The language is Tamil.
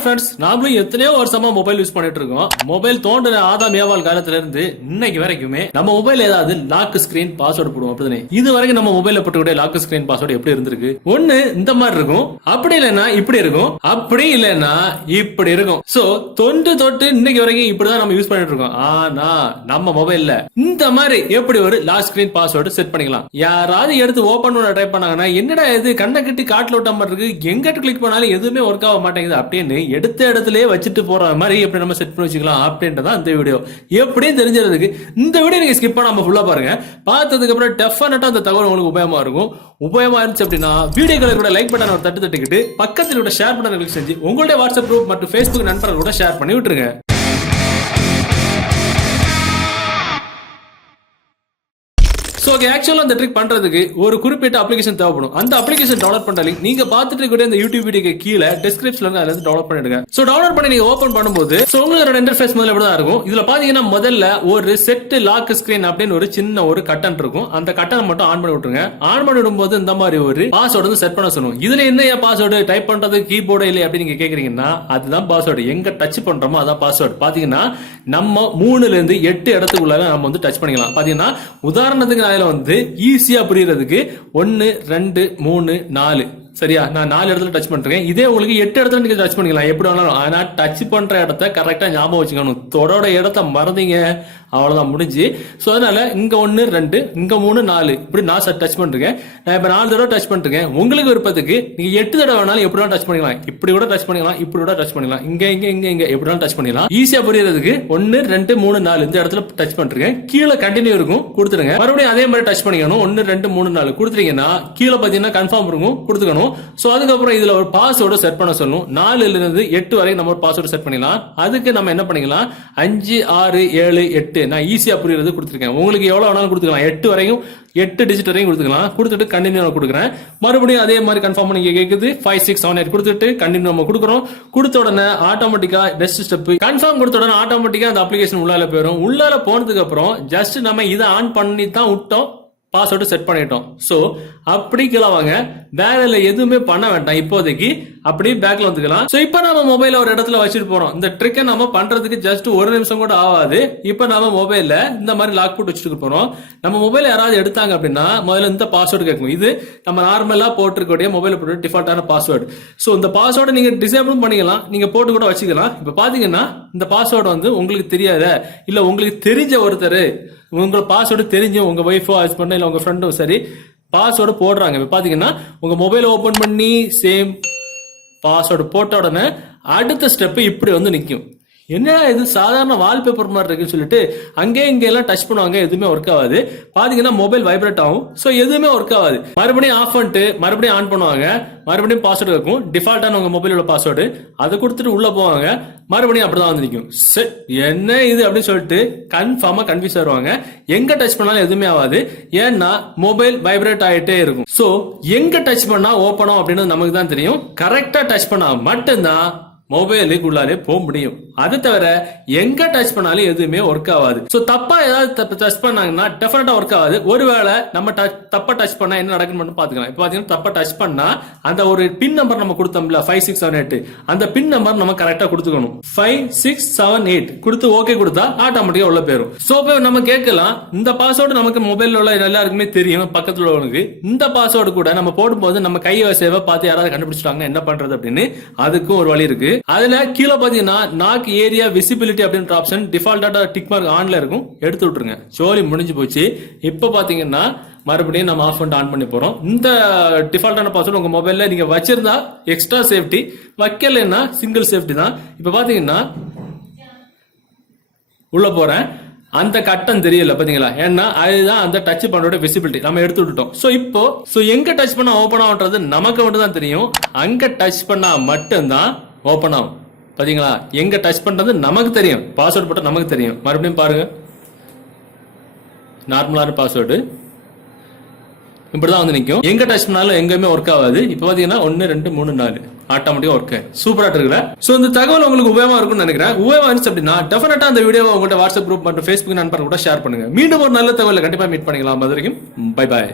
ஹாய் ஃப்ரெண்ட்ஸ், நாமளும் எத்தனையோ வருஷமா மொபைல் யூஸ் பண்ணிட்டு இருக்கோம். மொபைல் தோன்ற ஆதாம் ஏவாள் காலத்துல இருந்து இன்னைக்கு வரைக்குமே நம்ம மொபைல் ஏதாவது லாக் ஸ்கிரீன் பாஸ்வேர்டு போடுவோம். அப்படிதானே? இது வரைக்கும் நம்ம மொபைல்ல போட்டுக்கூடிய லாக் ஸ்கிரீன் பாஸ்வேர்டு எப்படி இருந்திருக்கு? ஒண்ணு இந்த மாதிரி இருக்கும், அப்படி இல்லைன்னா இப்படி இருக்கும், அப்படி இல்லைன்னா இப்படி இருக்கும். சோ தொட்டு இன்னைக்கு வரைக்கும் இப்படிதான் நம்ம யூஸ் பண்ணிட்டு இருக்கோம். ஆனா நம்ம மொபைல்ல இந்த மாதிரி எப்படி ஒரு லாக் ஸ்கிரீன் பாஸ்வேர்டு செட் பண்ணிக்கலாம்? யாராவது எடுத்து ஓபன் பண்ண ட்ரை பண்ணாங்கன்னா என்னடா இது கண்ணை கட்டி காட்டுல விட்ட மாதிரி இருக்கு, எங்கிட்ட கிளிக் பண்ணாலும் எதுவுமே ஒர்க் ஆக மாட்டேங்குது அப்படின்னு எடுத்த இடத்துலயே வச்சுட்டு போற மாதிரி எப்படி நம்ம செட் பண்ணி வச்சுக்கலாம் அப்படின்றதான் இந்த வீடியோ. எப்படியும் தெரிஞ்சதுக்கு இந்த வீடியோ நீங்க ஸ்கிப் பண்ணாம ஃபுல்லா பாருங்க. பார்த்ததுக்கு அப்புறம் டெஃபினட்டா அந்த தகவல் உங்களுக்கு உபயோகமா இருக்கும். உபயோகமா இருந்துச்சு அப்படின்னா வீடியோக்களை கூட லைக் பட்டன் ஒரு தட்டுக்கிட்டு பக்கத்தில் கூட ஷேர் பண்ண கிளிக் செஞ்சு உங்களுடைய வாட்ஸ்அப் குரூப் மற்றும் Facebook நண்பர்கள் கூட ஷேர் பண்ணி விட்டுருங்க. ஆக்சுவலா அந்த ட்ரிக் பண்றதுக்கு ஒரு குறிப்பிட்ட அப்ளிகேஷன் தேவைப்படும். அந்த அப்ளிகேஷன் டவுன்லோட் பண்ற லிங்க் நீங்க பார்த்துட்டு இருக்க இந்த யூடியூப் வீடியோக்கு கீழே டிஸ்கிரிப்ஷன்ல இருந்து அதுல டவுன்லோட் பண்ணிடுங்க. சோ டவுன்லோட் பண்ணி நீங்க ஓபன் பண்ணும்போது உங்களோட இன்டர்ஃபேஸ் முதல்ல இப்படி தான் இருக்கும். இதுல பாத்தீங்கன்னா முதல்ல ஒரு செட் லாக் ஸ்கிரீன் அப்படின்னு ஒரு சின்ன ஒரு கட்டன் இருக்கும். அந்த கட்டனை மட்டும் ஆன் பண்ணி விட்டுருங்க. ஆன் பண்ணி விடும்போது இந்த மாதிரி ஒரு பாஸ்வேர்டு வந்து செட் பண்ண சொல்லுவோம். இதுல என்ன பாஸ்வேர்டு டைப் பண்றது கீபோர்டு இல்லை அப்படின்னு நீங்க கேக்குறீங்கன்னா அதுதான் பாஸ்வேர்டு. எங்க டச் பண்றோமோ அதான் பாஸ்வேர்டு. பாத்தீங்கன்னா நம்ம 3ல இருந்து 8 இடத்துக்குள்ள நம்ம வந்து டச் பண்ணிக்கலாம். பாத்தீங்கன்னா உதாரணத்துக்கு வந்து ஈஸியா புரியறதுக்கு 1 2 3 4 சரியா, நான் 4 இடத்துல டச் பண்றேன். இதே உங்களுக்கு 8 இடத்துல நீங்க டச் பண்ணிக்கலாம் எப்படி வேணாலும். ஆனா டச் பண்ற இடத்த கரெக்டா ஞாபகம் வச்சுக்கணும். தொடோட இடத்த மறந்தீங்க அவ்வளவுதான் முடிஞ்சு. சோ அதனால இங்க 1 2 இங்க 3 4 இப்படி நான் டச் பண்றேன். நான் இப்ப 4 தடவை டச் பண்றேன். உங்களுக்கு விருப்பத்துக்கு நீங்க 8 தடவை வேணாலும் எப்படி வேணாலும் டச் பண்ணிக்கலாம். இப்படி கூட டச் பண்ணிக்கலாம், இப்படி கூட டச் பண்ணிக்கலாம், இங்க இங்க இங்க இங்க எப்படி வேணாலும் டச் பண்ணிக்கலாம். ஈஸியா புரியறதுக்கு 1 2 3 4 இந்த இடத்துல டச் பண்றேன். கீழே கண்டினியூ இருக்கும் கொடுத்துருங்க. மறுபடியும் அதே மாதிரி டச் பண்ணிக்கணும். 1 2 3 4 கொடுத்துட்டீங்கன்னா கீழே பாத்தீங்கன்னா கன்ஃபார்ம் இருக்கும் கொடுத்துக்கணும். சோ அதுக்கப்புறம் இதுல ஒரு பாஸ்வேர்டு செட் பண்ண சொல்லணும். 4ல இருந்து 8 வரைக்கும் நம்ம ஒரு பாஸ்வேர்டு செட் பண்ணிக்கலாம். அதுக்கு நம்ம என்ன பண்ணிக்கலாம், 5 6 7 8 நான் ஈஸியா புரியுறது கொடுத்துருக்கேன். உங்களுக்கு எவ்வளவு வேணாலும் கொடுத்துக்கலாம். 8 வரைக்கும் 8 டிஜிட் வரைக்கும் கொடுத்துக்கலாம். கொடுத்துட்டு கண்டினியூ கொடுக்குறேன். மறுபடியும் அதே மாதிரி கன்ஃபார்ம் பண்ணி கேக்குது 5 6 7 8 கொடுத்துட்டு கண்டினியூ நம்ம கொடுக்குறோம். கொடுத்த உடனே ஆட்டோமேட்டிக்கா நெக்ஸ்ட் ஸ்டெப் கன்ஃபார்ம் கொடுத்த உடனே ஆட்டோமேட்டிக்கா அந்த அப்ளிகேஷன் உள்ளால போயிடும். உள்ளால போனதுக்கு அப்புறம் ஜஸ்ட் நம்ம இதை ஆன் பண்ணி தான் விட்டோம், பாஸ்வேர்டு செட் பண்ணிட்டோம். சோ அப்படி கிளவாங்க, வேற எதுவுமே பண்ண வேண்டாம். இப்போதைக்கு அப்படியே பேக்ல வந்துக்கலாம். சோ இப்ப நம்ம மொபைல ஒரு இடத்துல வச்சுட்டு போறோம். இந்த ட்ரிக்கை நம்ம பண்றதுக்கு ஜஸ்ட் ஒரு நிமிஷம் கூட ஆகாது. இப்ப நம்ம மொபைல்ல இந்த மாதிரி லாக் போட்டு வச்சுட்டு போறோம். நம்ம மொபைல் யாராவது எடுத்தாங்க அப்படின்னா முதல்ல இந்த பாஸ்வேர்டு கேட்கும். இது நம்ம நார்மலா போட்டிருக்கக்கூடிய மொபைல் போட்டு டிஃபால்ட்டான பாஸ்வேர்டு. சோ இந்த பாஸ்வேர்டு நீங்க டிசேபிள் பண்ணிக்கலாம், நீங்க போட்டு கூட வச்சுக்கலாம். இப்ப பாத்தீங்கன்னா இந்த பாஸ்வேர்டு வந்து உங்களுக்கு தெரியாத இல்ல உங்களுக்கு தெரிஞ்ச ஒருத்தர் உங்க பாஸ்வேர்டு தெரிஞ்சு உங்க ஒய்ஃபோ ஹஸ்பண்டோ இல்ல உங்க ஃப்ரெண்டோ சரி பாஸ்வேர்டு போடுறாங்க. இப்ப பாத்தீங்கன்னா உங்க மொபைல் ஓபன் பண்ணி சேம் பாஸ்வேர்டு போட்ட உடனே அடுத்த ஸ்டெப் இப்படி வந்து நிக்கும். என்ன இது சாதாரண வால்பேப்பர் மாதிரி இருக்குன்னு சொல்லிட்டு அங்கே இங்க எல்லாம் டச் பண்ணுவாங்க, எதுவுமே ஒர்க் ஆகாது. பாத்தீங்கன்னா மொபைல் வைப்ரேட் ஆகும். சோ எதுவுமே ஒர்க் ஆகாது. மறுபடியும் ஆஃப் பண்ணிட்டு மறுபடியும் ஆன் பண்ணுவாங்க. மறுபடியும் பாஸ்வேர்டு இருக்கும், டிஃபால்ட்டான உங்க மொபைலோட பாஸ்வேர்டு. அதை கொடுத்துட்டு உள்ள போவாங்க. மறுபடியும் அப்படிதான் வந்து நிற்கும். என்ன இது அப்படின்னு சொல்லிட்டு கன்ஃபார்மா கன்ஃபியூஸ் ஆயிருவாங்க. எங்க டச் பண்ணாலும் எதுவுமே ஆகாது. ஏன்னா மொபைல் வைப்ரேட் ஆகிட்டே இருக்கும். சோ எங்க டச் பண்ணா ஓப்பன் ஆகும் அப்படின்னு நமக்கு தான் தெரியும். கரெக்டா டச் பண்ணா மட்டும்தான் மொபைலுக்குள்ளாலே போக முடியும். அது தவிர எங்க டச் பண்ணாலும் எதுவுமே ஒர்க் ஆகாது. சோ தப்பா ஏதாவது டச் பண்ணாங்கன்னா டெஃபினட்டா ஒர்க் ஆகாது. ஒருவேளை நம்ம தப்பா டச் பண்ணா என்ன நடக்குன்னு பாத்துக்கலாம். இப்ப பாத்தீங்கன்னா தப்பா டச் பண்ணா அந்த ஒரு பின் நம்பர் நம்ம கொடுத்தோம்ல 5 6 7 8 அந்த பின் நம்பர் நம்ம கரெக்டா கொடுத்துக்கணும். 5 6 7 8 கொடுத்து ஓகே கொடுத்தா ஆட்டோமேட்டிக்கா உள்ள போயிடும். சோ இப்ப நம்ம கேட்கலாம், இந்த பாஸ்வேர்டு நமக்கு மொபைல்ல உள்ள எல்லாருக்குமே தெரியும், பக்கத்துல உள்ளவனுக்கு. இந்த பாஸ்வேர்டு கூட நம்ம போடும்போது நம்ம கை சேவை பார்த்து யாராவது கண்டுபிடிச்சிட்டாங்க என்ன பண்றது அப்படின்னு அதுக்கும் ஒரு வழி இருக்கு. அதுல கீழே பாத்தீங்கன்னா நாக் ஏரியா விசிபிலிட்டி அப்படின்ற ஆப்ஷன் டிஃபால்ட்டா டிக் மார்க் ஆன்ல இருக்கும், எடுத்து விட்டுருங்க. சோலி முடிஞ்சு போச்சு. இப்ப பாத்தீங்கன்னா மறுபடியும் நம்ம ஆஃப் பண்ணிட்டு ஆன் பண்ணி போறோம். இந்த டிஃபால்ட்டான பாஸ்வேர்டு உங்க மொபைல்ல நீங்க வச்சிருந்தா எக்ஸ்ட்ரா சேஃப்டி, வைக்கலன்னா சிங்கிள் சேஃப்டி தான். இப்ப பாத்தீங்கன்னா உள்ள போறேன். அந்த கட்டம் தெரியல பாத்தீங்களா, ஏன்னா அதுதான் அந்த டச் பண்ணோட விசிபிலிட்டி நம்ம எடுத்து விட்டுட்டோம். சோ இப்போ எங்க டச் பண்ணா ஓபன் ஆகுன்றது நமக்கு மட்டும் தான் தெரியும். அங்க டச் பண்ணா மட்டும்தான் ஓபன் ஆகும். பாத்தீங்களா, எங்க டச் பண்றது நமக்கு தெரியும், பாஸ்வேர்டு போட்டா நமக்கு தெரியும். மறுபடியும் பாருங்க, நார்மலான பாஸ்வேர்டு இப்படிதான் வந்து நிற்கும். எங்க டச் பண்ணாலும் எங்கேயுமே ஒர்க் ஆகாது. இப்ப பாத்தீங்கன்னா 1 2 3 4 ஆட்டோமேட்டிக்கா ஒர்க். சூப்பரா இருக்குல்ல? சோ இந்த தகவல் உங்களுக்கு உபயோகமா இருக்கும்னு நினைக்கிறேன். உபயோகமா இருந்துச்சு அப்படின்னா டெஃபினட்டா அந்த வீடியோவை உங்கள்ட்ட வாட்ஸ்அப் குரூப் மற்றும் Facebook நண்பர்கள் கூட ஷேர் பண்ணுங்க. மீண்டும் ஒரு நல்ல தகவலை கண்டிப்பா மீட் பண்ணிக்கலாம். அது வரைக்கும் பை பாய்.